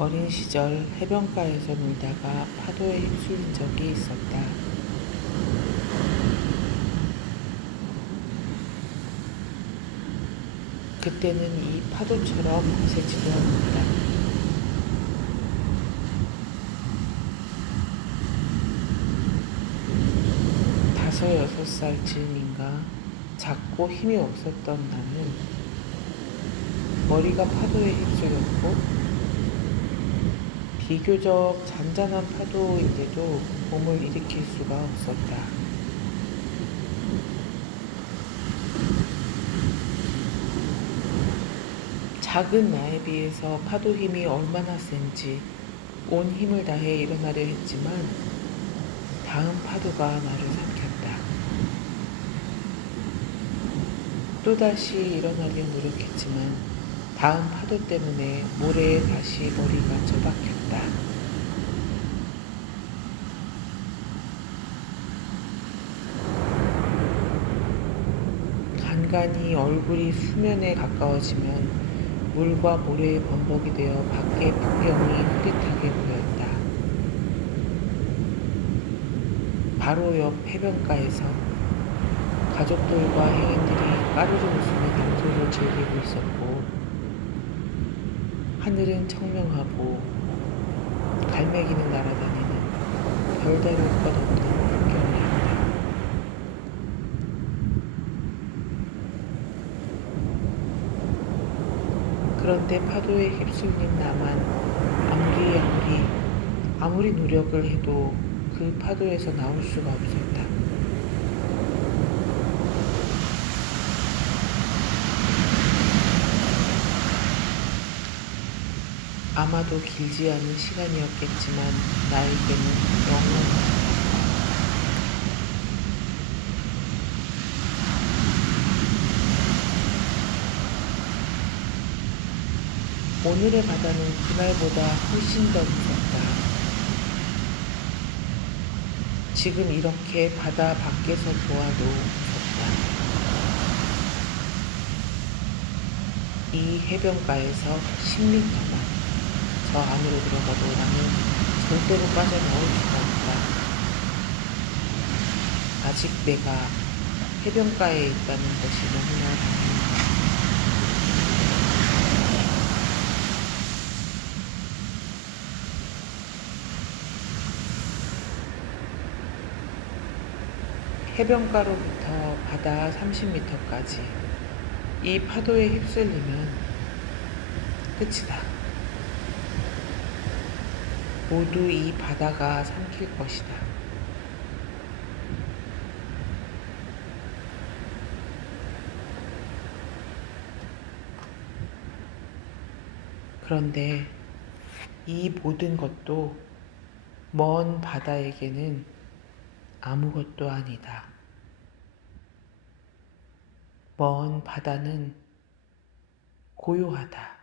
어린 시절 해변가에서 놀다가 파도에 휩쓸린 적이 있었다. 그때는 이 파도처럼 거세지도 않았다. 다섯 여섯 살 즈음인가 작고 힘이 없었던 나는 머리가 파도에 휩쓸렸고 비교적 잔잔한 파도인데도 몸을 일으킬 수가 없었다. 작은 나에 비해서 파도 힘이 얼마나 센지 온 힘을 다해 일어나려 했지만 다음 파도가 나를 삼켰다. 또다시 일어나려 노력했지만 다음 파도 때문에 모래에 다시 머리가 처박혔다. 간간히 얼굴이 수면에 가까워지면 물과 모래의 범벅이 되어 밖의 풍경이 흐릿하게 보였다. 바로 옆 해변가에서 가족들과 행인들이 까르르 웃으며 담소를 즐기고 있었고 하늘은 청명하고 갈매기는 날아다니는 별다를 것 없는 풍경이었다. 그런데 파도에 휩쓸린 나만 아무리 아무리 아무리 노력을 해도 그 파도에서 나올 수가 없었다. 아마도 길지 않은 시간이었겠지만 나에게는 영원하다. 오늘의 바다는 그날보다 훨씬 더 무섭다. 지금 이렇게 바다 밖에서 보아도 무섭다. 이 해변가에서 10m만 저 안으로 들어가도 나는 절대로 빠져나올 수가 없다. 아직 내가 해변가에 있다는 것이 너무나 당연하다. 해변가로부터 바다 30m까지 이 파도에 휩쓸리면 끝이다. 모두 이 바다가 삼킬 것이다. 그런데 이 모든 것도 먼 바다에게는 아무것도 아니다. 먼 바다는 고요하다.